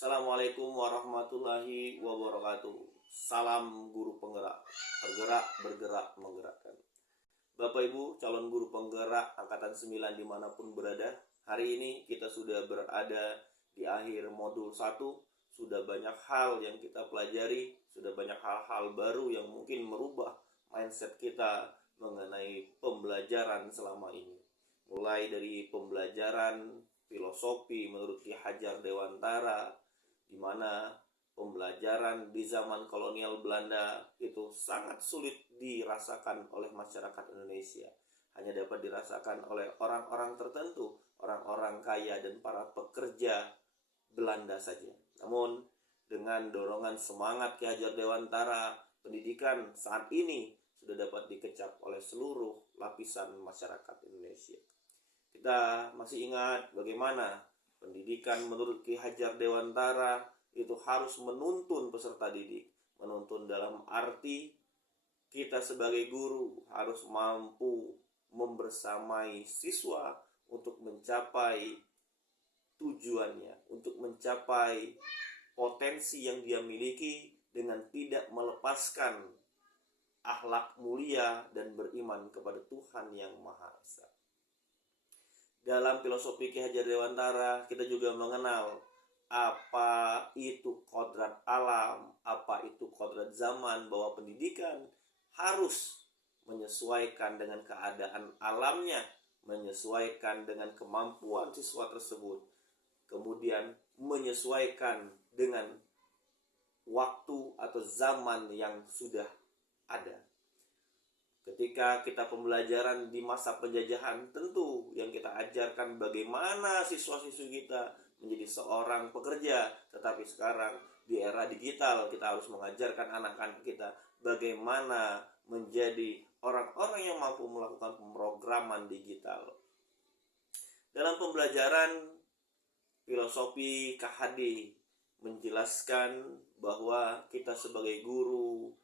Assalamualaikum warahmatullahi wabarakatuh. Salam guru penggerak, bergerak, bergerak, menggerakkan. Bapak Ibu calon guru penggerak Angkatan 9 dimanapun berada, hari ini kita sudah berada di akhir modul 1. Sudah banyak hal yang kita pelajari, sudah banyak hal-hal baru yang mungkin merubah mindset kita mengenai pembelajaran selama ini. Mulai dari pembelajaran filosofi menurut Ki Hajar Dewantara, di mana pembelajaran di zaman kolonial Belanda itu sangat sulit dirasakan oleh masyarakat Indonesia. Hanya dapat dirasakan oleh orang-orang tertentu, orang-orang kaya dan para pekerja Belanda saja. Namun dengan dorongan semangat Ki Hajar Dewantara, pendidikan saat ini sudah dapat dikecap oleh seluruh lapisan masyarakat Indonesia. Kita masih ingat bagaimana pendidikan menurut Ki Hajar Dewantara itu harus menuntun peserta didik. Menuntun dalam arti kita sebagai guru harus mampu membersamai siswa untuk mencapai tujuannya, untuk mencapai potensi yang dia miliki dengan tidak melepaskan akhlak mulia dan beriman kepada Tuhan yang Maha Esa. Dalam filosofi Ki Hajar Dewantara, kita juga mengenal apa itu kodrat alam, apa itu kodrat zaman, bahwa pendidikan harus menyesuaikan dengan keadaan alamnya, menyesuaikan dengan kemampuan siswa tersebut, kemudian menyesuaikan dengan waktu atau zaman yang sudah ada. Ketika kita pembelajaran di masa penjajahan, tentu yang kita ajarkan bagaimana siswa-siswi kita menjadi seorang pekerja. Tetapi sekarang di era digital, kita harus mengajarkan anak-anak kita bagaimana menjadi orang-orang yang mampu melakukan pemrograman digital. Dalam pembelajaran filosofi KHD menjelaskan bahwa kita sebagai guru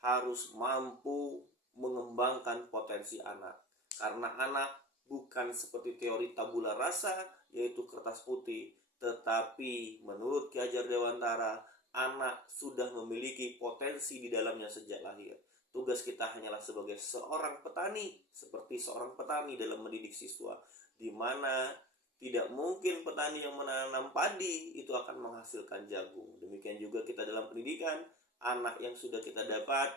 harus mampu mengembangkan potensi anak. Karena anak bukan seperti teori tabula rasa, yaitu kertas putih, tetapi menurut Ki Hajar Dewantara, anak sudah memiliki potensi di dalamnya sejak lahir. Tugas kita hanyalah sebagai seorang petani, seperti seorang petani dalam mendidik siswa, di mana tidak mungkin petani yang menanam padi itu akan menghasilkan jagung. Demikian juga kita dalam pendidikan, anak yang sudah kita dapat,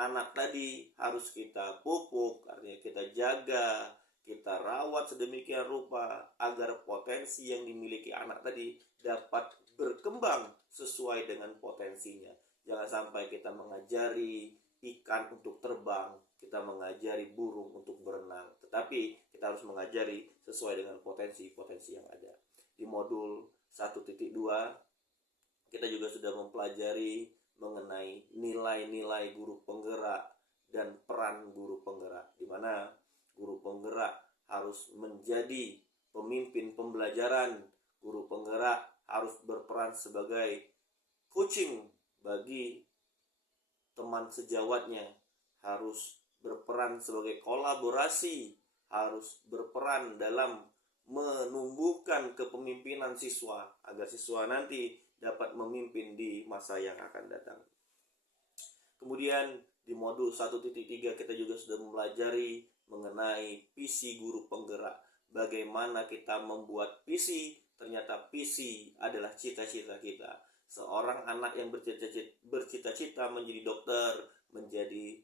anak tadi harus kita pupuk, artinya kita jaga, kita rawat sedemikian rupa agar potensi yang dimiliki anak tadi dapat berkembang sesuai dengan potensinya. Jangan sampai kita mengajari ikan untuk terbang, kita mengajari burung untuk berenang, tetapi kita harus mengajari sesuai dengan potensi-potensi yang ada. Di modul 1.2 kita juga sudah mempelajari mengenai nilai-nilai guru penggerak dan peran guru penggerak, di mana guru penggerak harus menjadi pemimpin pembelajaran, guru penggerak harus berperan sebagai coaching bagi teman sejawatnya, harus berperan sebagai kolaborasi, harus berperan dalam menumbuhkan kepemimpinan siswa agar siswa nanti dapat memimpin di masa yang akan datang. Kemudian di modul 1.3 kita juga sudah mempelajari mengenai visi guru penggerak. Bagaimana kita membuat visi, ternyata visi adalah cita-cita kita. Seorang anak yang bercita-cita menjadi dokter, menjadi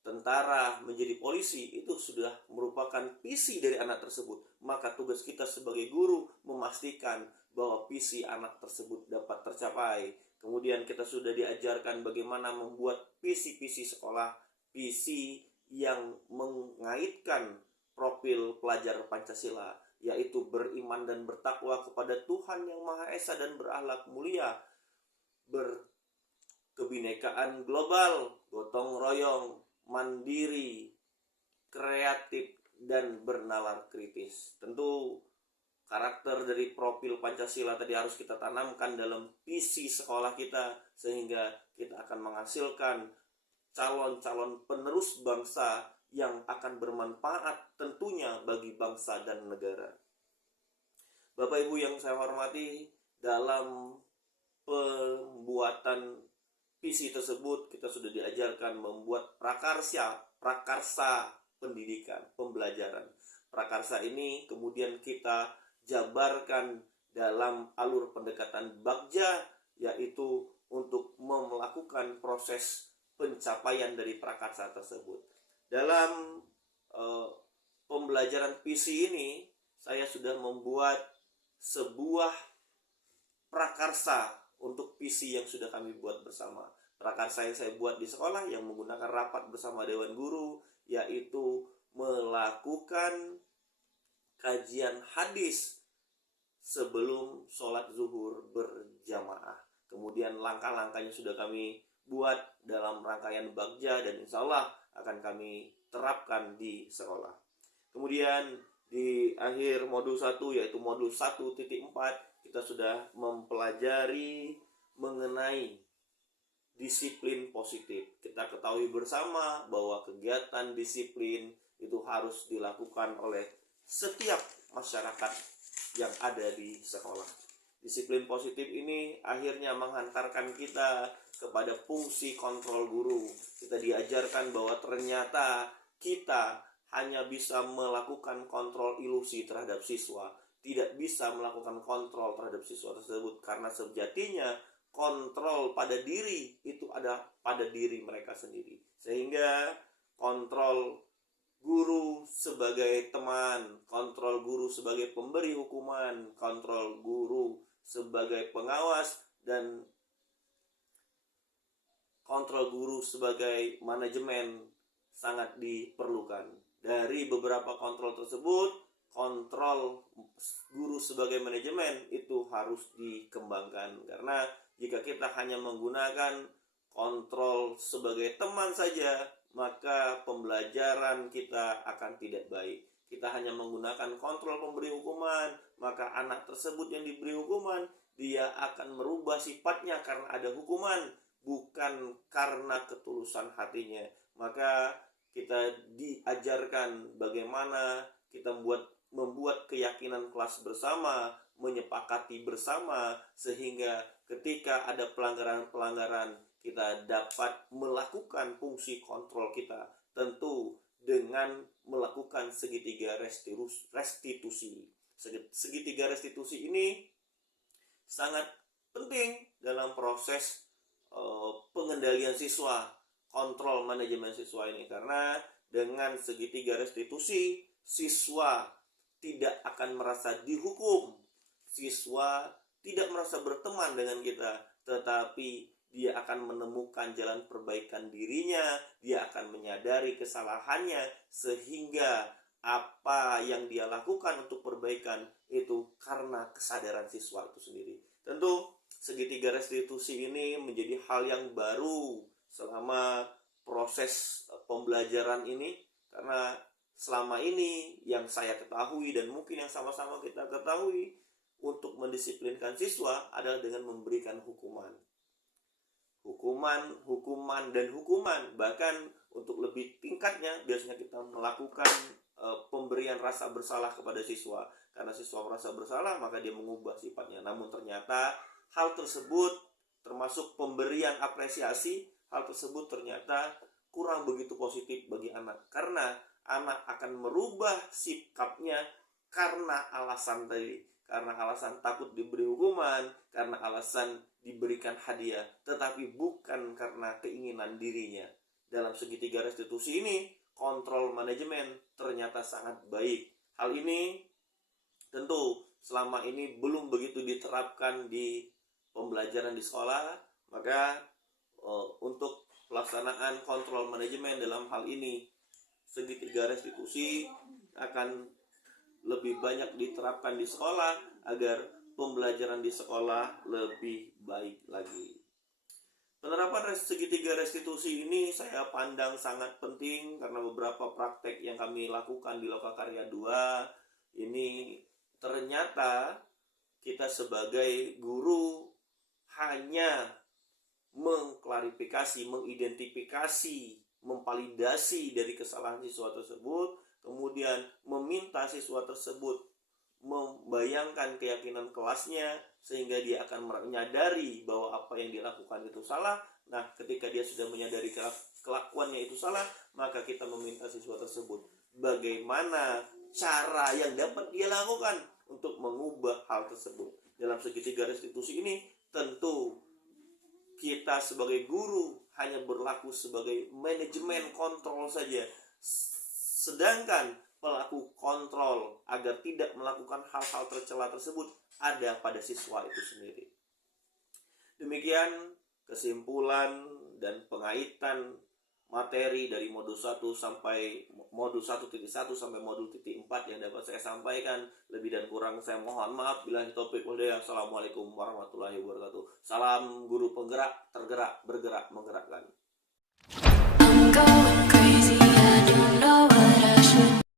tentara, menjadi polisi, itu sudah merupakan visi dari anak tersebut. Maka tugas kita sebagai guru memastikan bahwa visi anak tersebut dapat tercapai. Kemudian kita sudah diajarkan bagaimana membuat visi-visi sekolah, visi yang mengaitkan profil pelajar Pancasila, yaitu beriman dan bertakwa kepada Tuhan yang Maha Esa dan berakhlak mulia, berkebinekaan global, gotong royong, mandiri, kreatif, dan bernalar kritis. Tentu karakter dari profil Pancasila tadi harus kita tanamkan dalam visi sekolah kita, sehingga kita akan menghasilkan calon-calon penerus bangsa yang akan bermanfaat tentunya bagi bangsa dan negara. Bapak Ibu yang saya hormati, dalam pembuatan visi tersebut kita sudah diajarkan membuat prakarsa pendidikan, pembelajaran. Prakarsa ini kemudian kita jabarkan dalam alur pendekatan Bagja, yaitu untuk melakukan proses pencapaian dari prakarsa tersebut. Dalam pembelajaran visi ini, saya sudah membuat sebuah prakarsa untuk visi yang sudah kami buat bersama. Prakarsa yang saya buat di sekolah yang menggunakan rapat bersama Dewan Guru, yaitu melakukan kajian hadis sebelum sholat zuhur berjamaah. Kemudian langkah-langkahnya sudah kami buat dalam rangkaian Bagja dan insya Allah akan kami terapkan di sekolah. Kemudian di akhir modul 1 yaitu modul 1.4 kita sudah mempelajari mengenai disiplin positif. Kita ketahui bersama bahwa kegiatan disiplin itu harus dilakukan oleh setiap masyarakat yang ada di sekolah. Disiplin positif ini akhirnya menghantarkan kita kepada fungsi kontrol guru. Kita diajarkan bahwa ternyata kita hanya bisa melakukan kontrol ilusi terhadap siswa, tidak bisa melakukan kontrol terhadap siswa tersebut, karena sejatinya kontrol pada diri itu ada pada diri mereka sendiri. Sehingga kontrol guru sebagai teman, kontrol guru sebagai pemberi hukuman, kontrol guru sebagai pengawas, dan kontrol guru sebagai manajemen sangat diperlukan. Dari beberapa kontrol tersebut, kontrol guru sebagai manajemen itu harus dikembangkan, karena jika kita hanya menggunakan kontrol sebagai teman saja, maka pembelajaran kita akan tidak baik. Kita hanya menggunakan kontrol pemberi hukuman, maka anak tersebut yang diberi hukuman, dia akan merubah sifatnya karena ada hukuman, bukan karena ketulusan hatinya. Maka kita diajarkan bagaimana kita membuat keyakinan kelas bersama, menyepakati bersama, sehingga ketika ada pelanggaran-pelanggaran kita dapat melakukan fungsi kontrol kita, tentu dengan melakukan segitiga restitusi. Segitiga restitusi ini sangat penting dalam proses pengendalian siswa, kontrol manajemen siswa ini, karena dengan segitiga restitusi siswa tidak akan merasa dihukum, siswa tidak merasa berteman dengan kita, tetapi dia akan menemukan jalan perbaikan dirinya, dia akan menyadari kesalahannya, sehingga apa yang dia lakukan untuk perbaikan itu karena kesadaran siswa itu sendiri. Tentu segitiga restitusi ini menjadi hal yang baru selama proses pembelajaran ini, karena selama ini yang saya ketahui dan mungkin yang sama-sama kita ketahui, untuk mendisiplinkan siswa adalah dengan memberikan hukuman, dan hukuman. Bahkan untuk lebih tingkatnya biasanya kita melakukan pemberian rasa bersalah kepada siswa, karena siswa merasa bersalah maka dia mengubah sifatnya. Namun ternyata hal tersebut, termasuk pemberian apresiasi, hal tersebut ternyata kurang begitu positif bagi anak, karena anak akan merubah sikapnya karena alasan tadi, karena alasan takut diberi hukuman, karena alasan diberikan hadiah, tetapi bukan karena keinginan dirinya. Dalam segitiga restitusi ini, kontrol manajemen ternyata sangat baik. Hal ini tentu selama ini belum begitu diterapkan di pembelajaran di sekolah, maka untuk pelaksanaan kontrol manajemen dalam hal ini, segitiga restitusi akan lebih banyak diterapkan di sekolah agar pembelajaran di sekolah lebih baik lagi. Penerapan segitiga restitusi ini saya pandang sangat penting karena beberapa praktek yang kami lakukan di Lokakarya 2 ini ternyata kita sebagai guru hanya mengklarifikasi, mengidentifikasi, memvalidasi dari kesalahan siswa tersebut, kemudian meminta siswa tersebut membayangkan keyakinan kelasnya sehingga dia akan menyadari bahwa apa yang dilakukan itu salah. Nah, ketika dia sudah menyadari kelakuannya itu salah, maka kita meminta siswa tersebut bagaimana cara yang dapat dia lakukan untuk mengubah hal tersebut. Dalam segitiga restitusi ini tentu kita sebagai guru hanya berlaku sebagai manajemen kontrol saja, sedangkan pelaku kontrol agar tidak melakukan hal-hal tercela tersebut ada pada siswa itu sendiri. Demikian kesimpulan dan pengaitan materi dari modul 1 sampai modul 1.1 sampai modul 4 yang dapat saya sampaikan. Lebih dan kurang saya mohon maaf. Bila taufiq wal hidayah. Assalamualaikum warahmatullahi wabarakatuh. Salam guru penggerak, tergerak, bergerak, menggerakkan.